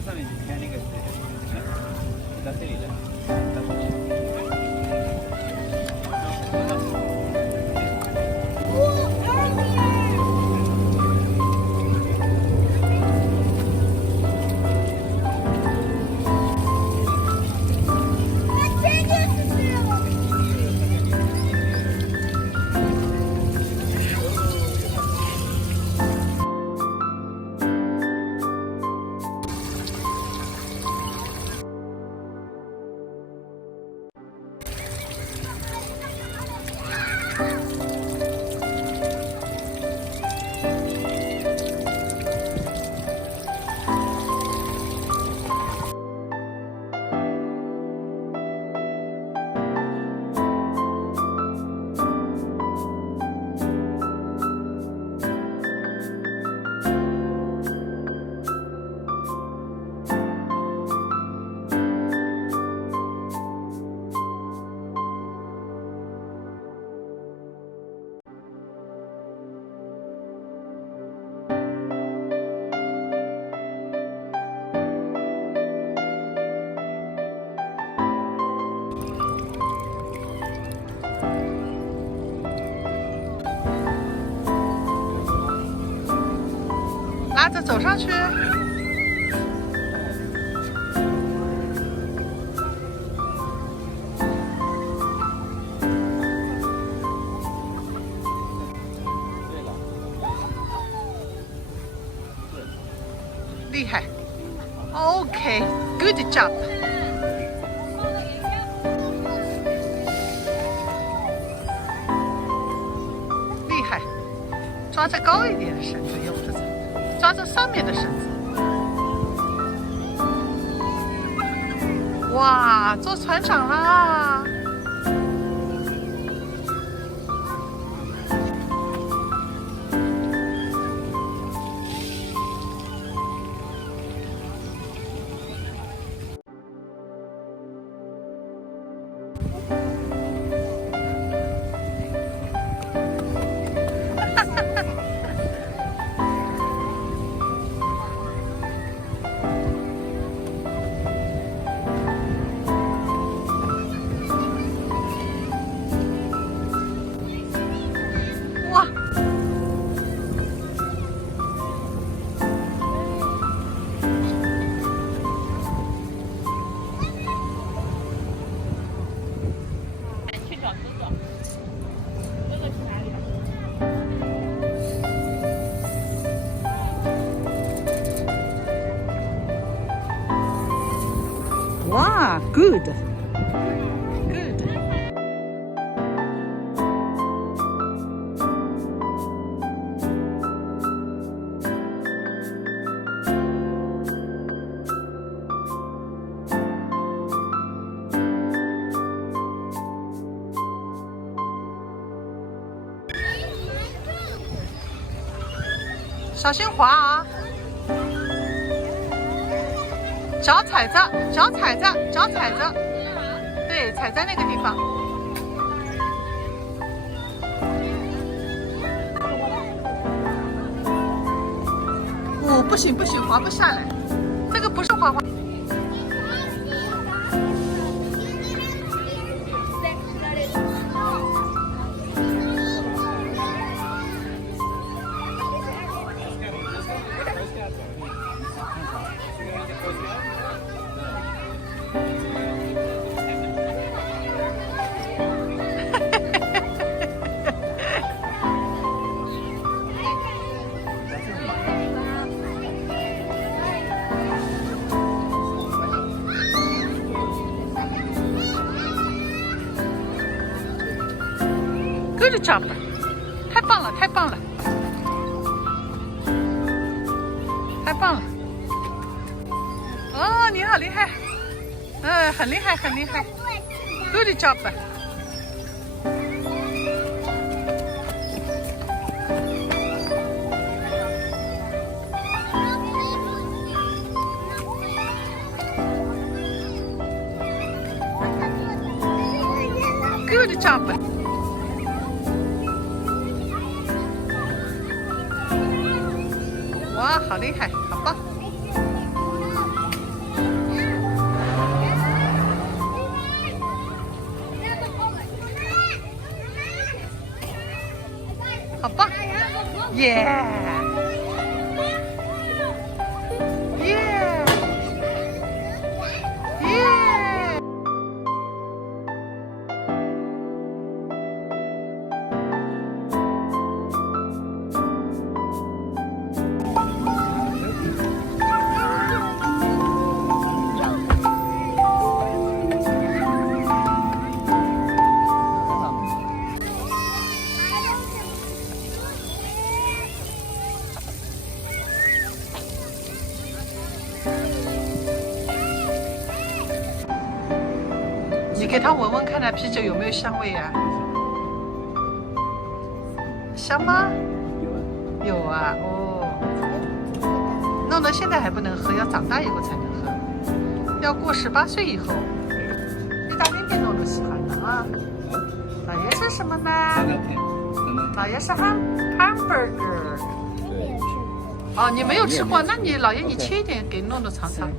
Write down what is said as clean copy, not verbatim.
到上面去看那个水，到这里来。拉着走上去。厉害 ，OK，good job。厉害，抓着高一点的绳子，用着抓着上面的绳子。哇，做船长啦！哇！去找哥哥，哥哥去哪里了？哇，good，good。小心滑啊！脚踩着，脚踩着，脚踩着，对，踩在那个地方。哦，不行不行，滑不下来，这个不是滑滑。Good job， 太棒了，太棒了，太棒了！哦，你好厉害，很厉害，很厉害。Good job。Good job。哇，好厉害，好棒！好棒！耶！耶！耶！你给它闻闻看，那啤酒有没有香味呀？香吗？有啊。有啊，哦。弄得现在还不能喝，要长大以后才能喝，要过18岁以后。意大利面弄得喜欢的啊。老爷是什么呢？三条片，老爷是hamburger。哦，你没有吃过，那你老爷你切一点给诺诺尝尝。